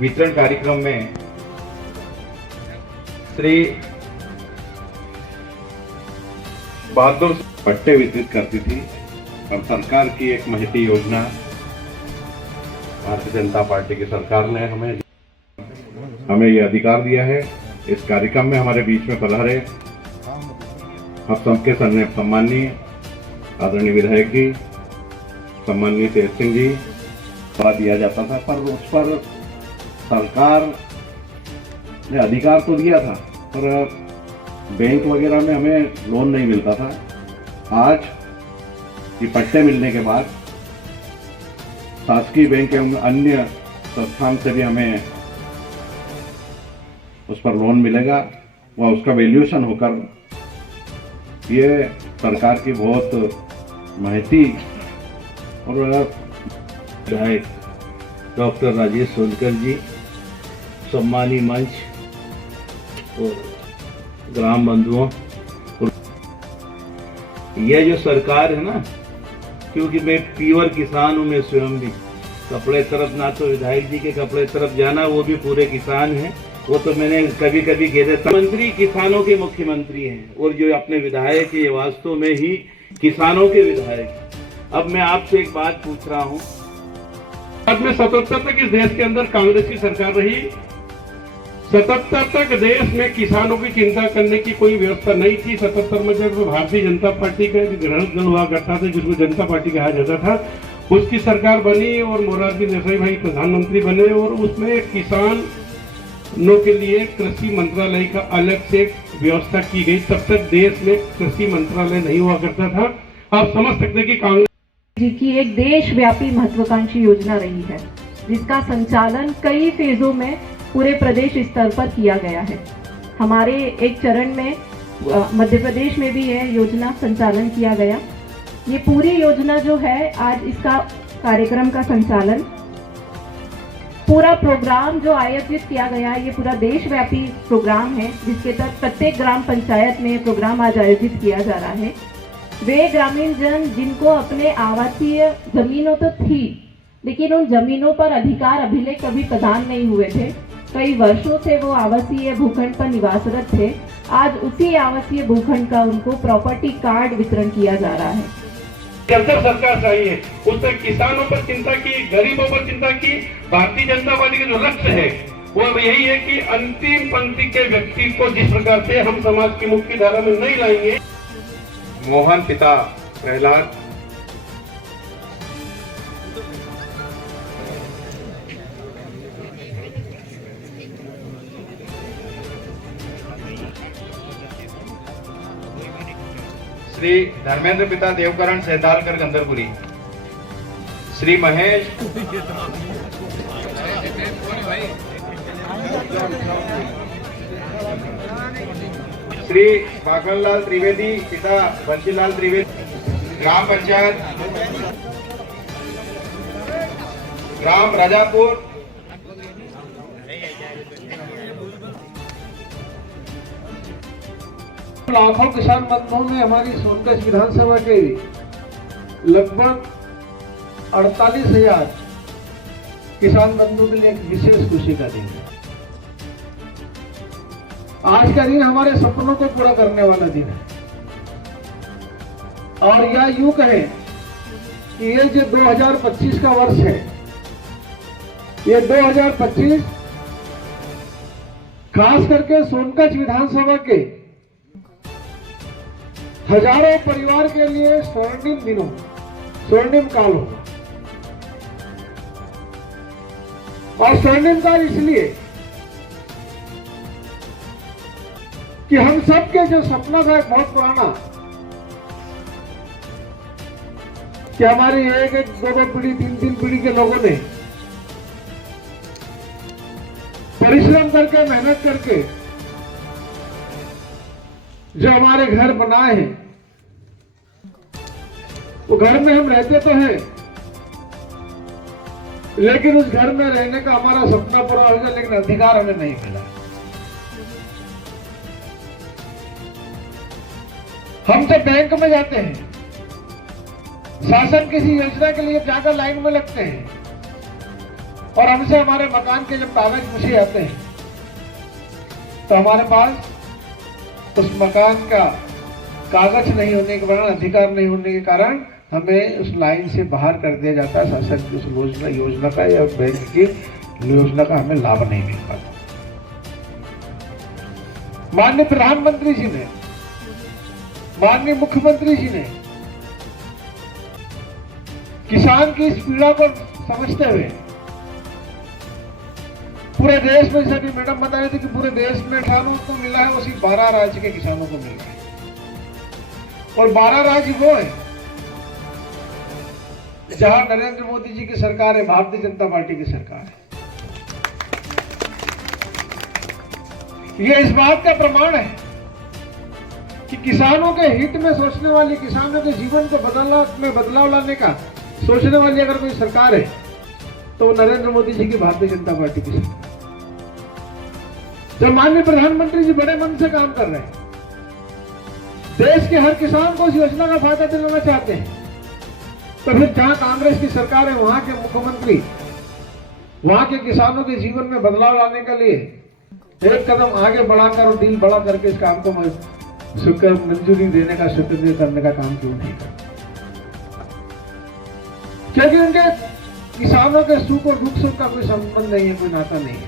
वितरण कार्यक्रम में श्री बहादुर पट्टे वितरित करती थी और सरकार की एक महती योजना भारतीय जनता पार्टी की सरकार ने हमें ये अधिकार दिया है। इस कार्यक्रम में हमारे बीच में पधारे हम सबके सम्माननीय आदरणीय विधायक जी, सम्माननीय तेज सिंह जी दिया जाता था, पर उस पर सरकार ने अधिकार तो दिया था पर बैंक वगैरह में हमें लोन नहीं मिलता था। आज ये पट्टे मिलने के बाद शासकीय बैंक एवं अन्य संस्थान से भी हमें उस पर लोन मिलेगा व उसका वैल्यूएशन होकर ये सरकार की बहुत महती और विधायक डॉक्टर राजेश सोनकर जी, सम्मानी मंच और ग्राम बंधुओं, यह जो सरकार है ना, क्योंकि मैं प्योर किसान हूं, मैं स्वयं भी कपड़े तरफ ना तो विधायक जी के कपड़े तरफ जाना, वो भी पूरे किसान हैं। वो तो मैंने कभी कभी कह देता, मंत्री किसानों के मुख्यमंत्री हैं और जो अपने विधायक ये वास्तव में ही किसानों के विधायक। अब मैं आपसे एक बात पूछ रहा हूँ, बाद में 77 तक इस देश के अंदर कांग्रेस की सरकार रही। 77 तक देश में किसानों की चिंता करने की कोई व्यवस्था नहीं थी। 77 में जब भारतीय जनता पार्टी का ग्रहण दल हुआ करता था, जिसको जनता पार्टी कहा जाता था, उसकी सरकार बनी और मोरारजी देसाई भाई प्रधानमंत्री बने और उसमें किसानों के लिए कृषि मंत्रालय का अलग से व्यवस्था की गई। तब तक देश में कृषि मंत्रालय नहीं हुआ करता था। आप समझ सकते कि कांग्रेस जी की एक देशव्यापी महत्वाकांक्षी योजना रही है, जिसका संचालन कई फेजों में पूरे प्रदेश स्तर पर किया गया है। हमारे एक चरण में मध्य प्रदेश में भी यह योजना संचालन किया गया। ये पूरी योजना जो है, आज इसका कार्यक्रम का संचालन, पूरा प्रोग्राम जो आयोजित किया गया है, ये पूरा देशव्यापी प्रोग्राम है, जिसके तहत प्रत्येक ग्राम पंचायत में प्रोग्राम आज आयोजित किया जा रहा है। वे ग्रामीण जन जिनको अपने आवासीय जमीनों तो थी, लेकिन उन जमीनों पर अधिकार अभिलेख कभी प्रदान नहीं हुए थे, कई वर्षों से वो आवासीय भूखंड पर निवासरत थे, आज उसी आवासीय भूखंड का उनको प्रॉपर्टी कार्ड वितरण किया जा रहा है। अंतर सरकार चाहिए, उसने किसानों पर चिंता की, गरीबों पर चिंता की। भारतीय जनता पार्टी का जो लक्ष्य है वो यही है कि अंतिम पंक्ति के व्यक्ति को जिस प्रकार से हम समाज की मुख्य धारा में नहीं लाएंगे। मोहन पिता प्रहलाद, श्री धर्मेंद्र पिता देवकरण सहदालकर गंदरपुरी, श्री महेश श्री बागललाल त्रिवेदी पिता बंशीलाल त्रिवेदी, ग्राम पंचायत ग्राम राजापुर, लाखों किसान बंधुओं ने हमारी सोनकच्छ विधानसभा के लगभग 48,000 किसान बंधुओं के लिए एक विशेष खुशी का दिन है। आज का दिन हमारे सपनों को पूरा करने वाला दिन है और या यूं कहें कि ये जो 2025 का वर्ष है, ये 2025 खास करके सोनकच्छ विधानसभा के हजारों परिवार के लिए स्वर्णिम दिनों, स्वर्णिम काल होगा। और स्वर्णिम काल इसलिए कि हम सबके जो सपना था एक बहुत पुराना, कि हमारी एक दो पीढ़ी, तीन पीढ़ी के लोगों ने परिश्रम करके, मेहनत करके जो हमारे घर बनाए हैं, वो घर में हम रहते तो हैं, लेकिन उस घर में रहने का हमारा सपना पूरा हो गया, लेकिन अधिकार हमें नहीं मिला। हम जब बैंक में जाते हैं, शासन किसी योजना के लिए जाकर लाइन में लगते हैं और हमसे हमारे मकान के जब कागज पूछे जाते हैं तो हमारे पास उस मकान का कागज नहीं होने के कारण, अधिकार नहीं होने के कारण हमें उस लाइन से बाहर कर दिया जाता है। शासन की उस योजना का या बैंक की योजना का हमें लाभ नहीं मिल पाता। माननीय प्रधानमंत्री जी ने, माननीय मुख्यमंत्री जी ने किसान की इस पीड़ा को समझते हुए पूरे देश में, जैसा कि मैडम बता रहे थे कि पूरे देश में किसानों को मिला है, उसी 12 राज्य के किसानों को मिला है। और 12 राज्य वो है जहां नरेंद्र मोदी जी की सरकार है, भारतीय जनता पार्टी की सरकार है। यह इस बात का प्रमाण है कि किसानों के हित में सोचने वाली, किसानों के जीवन को बदलाव लाने का सोचने वाली अगर कोई सरकार है तो वो नरेंद्र मोदी जी की भारतीय जनता पार्टी की सरकार। जब माननीय प्रधानमंत्री जी बड़े मन से काम कर रहे हैं, देश के हर किसान को इस योजना का फायदा दिलाना चाहते हैं, तो फिर जहां कांग्रेस की सरकार है वहां के मुख्यमंत्री वहां के किसानों के जीवन में बदलाव लाने के लिए एक कदम आगे बढ़ाकर और दिल बड़ा करके इस काम को मंजूरी देने का, स्वीकृति करने का काम क्यों नहीं करते? क्योंकि उनके किसानों के सुख और दुख से उनका कोई संबंध नहीं है, कोई नाता नहीं है।